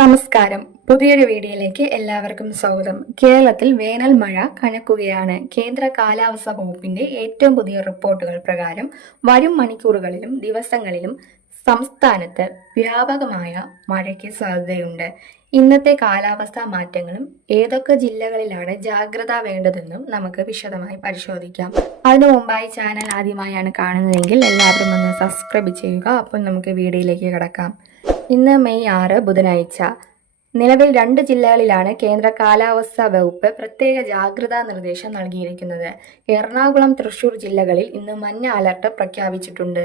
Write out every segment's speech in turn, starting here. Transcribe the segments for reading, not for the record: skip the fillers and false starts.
നമസ്കാരം. പുതിയൊരു വീഡിയോയിലേക്ക് എല്ലാവർക്കും സ്വാഗതം. കേരളത്തിൽ വേനൽ മഴ കനക്കുകയാണ്. കേന്ദ്ര കാലാവസ്ഥാ വകുപ്പിന്റെ ഏറ്റവും പുതിയ റിപ്പോർട്ടുകൾ പ്രകാരം വരും മണിക്കൂറുകളിലും ദിവസങ്ങളിലും സംസ്ഥാനത്ത് വ്യാപകമായ മഴയ്ക്ക് സാധ്യതയുണ്ട്. ഇന്നത്തെ കാലാവസ്ഥാ മാറ്റങ്ങളും ഏതൊക്കെ ജില്ലകളിലാണ് ജാഗ്രത വേണ്ടതെന്നും നമുക്ക് വിശദമായി പരിശോധിക്കാം. അതിനു മുമ്പായി ചാനൽ ആദ്യമായാണ് കാണുന്നതെങ്കിൽ എല്ലാവരും ഒന്ന് സബ്സ്ക്രൈബ് ചെയ്യുക. അപ്പോൾ നമുക്ക് വീഡിയോയിലേക്ക് കടക്കാം. ഇന്ന് മെയ് 6 ബുധനാഴ്ച. നിലവിൽ 2 ജില്ലകളിലാണ് കേന്ദ്ര കാലാവസ്ഥാ വകുപ്പ് പ്രത്യേക ജാഗ്രതാ നിർദ്ദേശം നൽകിയിരിക്കുന്നത്. എറണാകുളം, തൃശൂർ ജില്ലകളിൽ ഇന്ന് മഞ്ഞ അലർട്ട് പ്രഖ്യാപിച്ചിട്ടുണ്ട്.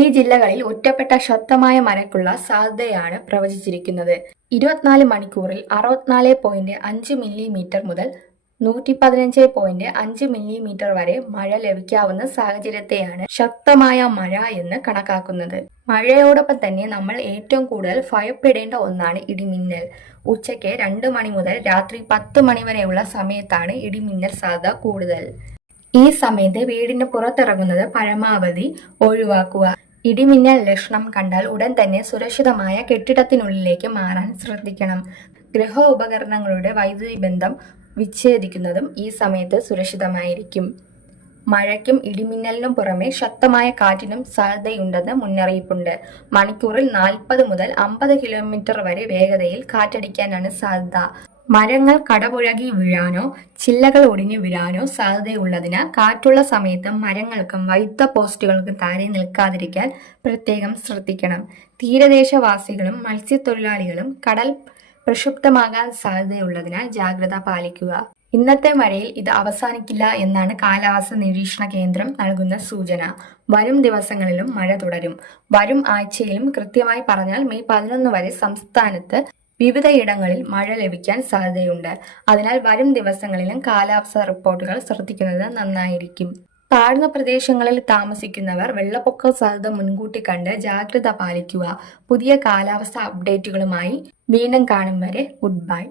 ഈ ജില്ലകളിൽ ഒറ്റപ്പെട്ട ശക്തമായ മഴയ്ക്കുള്ള സാധ്യതയാണ് പ്രവചിച്ചിരിക്കുന്നത്. 24 മണിക്കൂറിൽ 64.5 മില്ലിമീറ്റർ മുതൽ 115.5 മില്ലിമീറ്റർ വരെ മഴ ലഭിക്കാവുന്ന സാഹചര്യത്തെയാണ് ശക്തമായ മഴ എന്ന് കണക്കാക്കുന്നത്. മഴയോടൊപ്പം തന്നെ നമ്മൾ ഏറ്റവും കൂടുതൽ ഭയപ്പെടേണ്ട ഒന്നാണ് ഇടിമിന്നൽ. ഉച്ചയ്ക്ക് 2 മണി മുതൽ രാത്രി 10 മണി വരെയുള്ള സമയത്താണ് ഇടിമിന്നൽ സാധ്യത കൂടുതൽ. ഈ സമയത്ത് വീടിന് പുറത്തിറങ്ങുന്നത് പരമാവധി ഒഴിവാക്കുക. ഇടിമിന്നൽ ലക്ഷണം കണ്ടാൽ ഉടൻ തന്നെ സുരക്ഷിതമായ കെട്ടിടത്തിനുള്ളിലേക്ക് മാറാൻ ശ്രദ്ധിക്കണം. ഗൃഹ ഉപകരണങ്ങളുടെ വൈദ്യുതി ബന്ധം വിച്ഛേദിക്കുന്നതും ഈ സമയത്ത് സുരക്ഷിതമായിരിക്കും. മഴയ്ക്കും ഇടിമിന്നലിനും പുറമെ ശക്തമായ കാറ്റിനും സാധ്യതയുണ്ടെന്ന് മുന്നറിയിപ്പുണ്ട്. മണിക്കൂറിൽ 40 മുതൽ 50 കിലോമീറ്റർ വരെ വേഗതയിൽ കാറ്റടിക്കാനാണ് സാധ്യത. മരങ്ങൾ കടപുഴകി വീഴാനോ ചില്ലകൾ ഒടിഞ്ഞു വീഴാനോ സാധ്യതയുള്ളതിനാൽ കാറ്റുള്ള സമയത്ത് മരങ്ങൾക്കും വൈദ്യുത പോസ്റ്റുകൾക്കും താഴെ നിൽക്കാതിരിക്കാൻ പ്രത്യേകം ശ്രദ്ധിക്കണം. തീരദേശവാസികളും മത്സ്യത്തൊഴിലാളികളും കടൽ പ്രക്ഷുബ്ധമാകാൻ സാധ്യതയുള്ളതിനാൽ ജാഗ്രത പാലിക്കുക. ഇന്നത്തെ മഴയിൽ ഇത് അവസാനിക്കില്ല എന്നാണ് കാലാവസ്ഥാ നിരീക്ഷണ കേന്ദ്രം നൽകുന്ന സൂചന. വരും ദിവസങ്ങളിലും മഴ തുടരും. വരും ആഴ്ചയിലും കൃത്യമായി പറഞ്ഞാൽ മെയ് 11 വരെ സംസ്ഥാനത്ത് വിവിധയിടങ്ങളിൽ മഴ ലഭിക്കാൻ സാധ്യതയുണ്ട്. അതിനാൽ വരും ദിവസങ്ങളിലും കാലാവസ്ഥാ റിപ്പോർട്ടുകൾ ശ്രദ്ധിക്കുന്നത് നന്നായിരിക്കും. താഴ്ന്ന പ്രദേശങ്ങളിൽ താമസിക്കുന്നവർ വെള്ളപ്പൊക്ക സാധ്യത മുൻകൂട്ടി കണ്ട് ജാഗ്രത പാലിക്കുക. പുതിയ കാലാവസ്ഥാ അപ്ഡേറ്റുകളുമായി വീണ്ടും കാണും വരെ ഗുഡ് ബൈ.